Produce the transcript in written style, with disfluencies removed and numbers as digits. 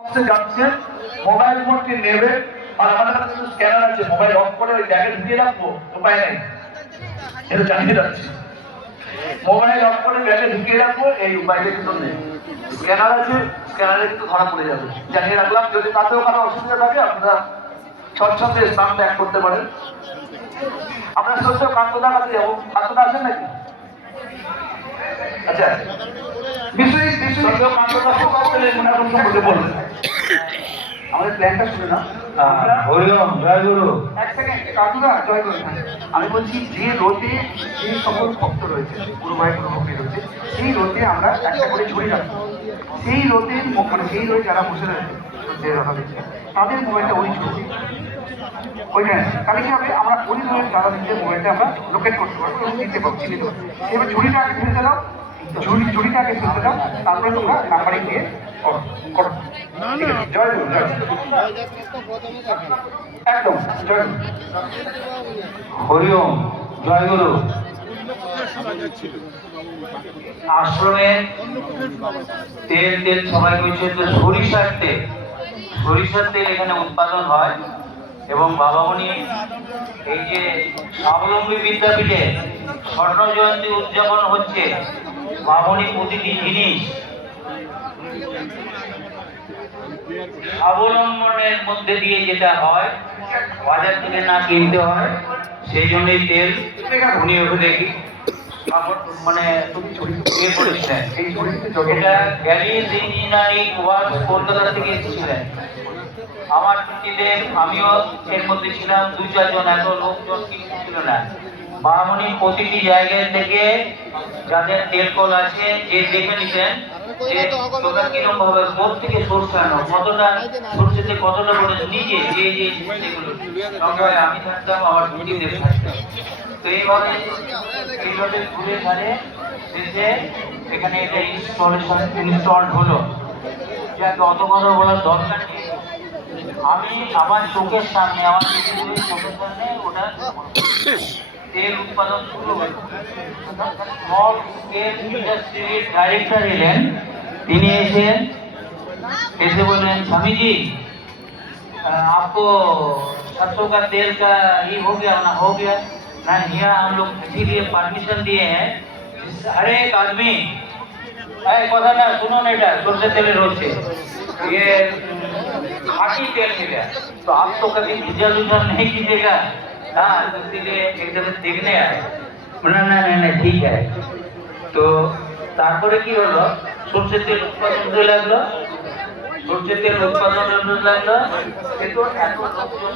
যাচ্ছে মোবাইল ফোনটি নেবে আর আমাদের কাছে স্ক্যানার আছে, মোবাইল অফ করে ওই ব্যাগে ঢুকিয়ে রাখবো, উপায় নেই, এটা জানিয়ে রাখছি। মোবাইল অফ করে ব্যাগে ঢুকিয়ে রাখবো, এই উপায়টা কিন্তু নেই। স্ক্যানার আছে, স্ক্যানারে কিন্তু ধরা পড়ে যাবে, জানিয়ে রাখলাম। যদি তাতেও কারো অসুবিধা থাকে আপনারা স্বচ্ছন্দে স্থান ত্যাগ করতে পারেন। আপনার সত্য কান্তদা কাছে যাবো, কান্তদা আছেন নাকি? আচ্ছা, বিষয় কান্তদা খুব আসলে গুণাগুণ সম্পর্কে বলবেন। আমাদের প্ল্যানটা শুনে না। হরিওম, জয় গুরু। এক সেকেন্ড, কাকুদা জয় গুরু। আমি বলছি যে রোদে যে সকল ভক্ত রয়েছে, গুরু ভাই গুরু ভক্তি রয়েছে, সেই রোদে আমরা একটা করে ঝুড়ি রাখবো। সেই রোদে মানে সেই রোদে যারা বসে রয়েছে যে রোদা দিচ্ছে তাদের মোবাইলটা ওই ঝুড়ি ওইখানে, তাহলে কি হবে, আমরা ওই রোদের যারা দিচ্ছে মোবাইলটা আমরা লোকেট করতে পারবো এবং দিতে পারবো, চিনে দেবো। এবার ঝুড়িটা আগে ফেলতে দাও, ঝুড়িটা আগে ফেলতে দাও, তারপরে তোমরা নাম্বারিং দিয়ে করো করো। জয় গুরু, জয় একদম জয় গুরু। হরিওম, জয় গুরু। আশ্রমে তেল তেল সবাই বলছে তো সরিষার তেল, সরিষার তেল এখানে উৎপাদন হয়। এবং বাবামণি এই যে স্বাবলম্বী বিদ্যাপীঠে স্বর্ণ জয়ন্তী উদযাপন হচ্ছে, বাবামণি প্রতিটি জিনিস স্বাবলম্বনের মধ্যে দিয়ে যেটা হয়, বাজার থেকে না কিনতে হয়, সেই জন্যই তেল উনি ওখানে মানে ইয়ে করেছিলেন। এটা গ্যালিস ইঞ্জিনিয়ারিং ওয়ার্কস কলকাতা থেকে এসেছিলেন। আমার পিতৃদেব, আমিও এর মধ্যে ছিলাম, 2-4 জন, এত লোকজন কিছু ছিল না। বামনি প্রতিটি জায়গা থেকে যাদের তেল কল আছে যে দেখে নিতেন যে তোমরা কিরকম ভাবে কোথ থেকে সোর্স আনো, কতটা সরষেতে কতটা করে নিজে যে যে যেগুলো সবাই আমি থাকতাম, আমার পিতৃদেব থাকতাম। তো এইভাবে ঘুরে ঘাড়ে শেষে এখানে এটা ইনস্টল হলো। যাকে অত কথা বলার দরকার নেই, আমি আমার চোখের সামনে, আমার পৃথিবীর চোখের সামনে ওটা তেল উৎপাদন শুরু হলো। স্মল স্কেল ইন্ডাস্ট্রির ডাইরেক্টর এলেন, তিনি এসে বললেন, স্বাमीजी आपको सरसों का तेल का ये हो गया ना? हो गया ना, यहाँ हम लोग इसीलिए परमिशन दिए हैं हर एक आदमी কথা না শুনুন, এটা সরষের তেলের হচ্ছে, ये खाटी तेल मिला, तो आप तो कभी भुजा उजा नहीं कीजिएगा ना, इसीलिए एक जगह देखने आए। না না না না ঠিক আছে। তো তারপরে কি হলো, সরষের তেল উৎপাদন হতে লাগলো, সরষের তেল উৎপাদন হতে লাগলো, কিন্তু এত লোকজন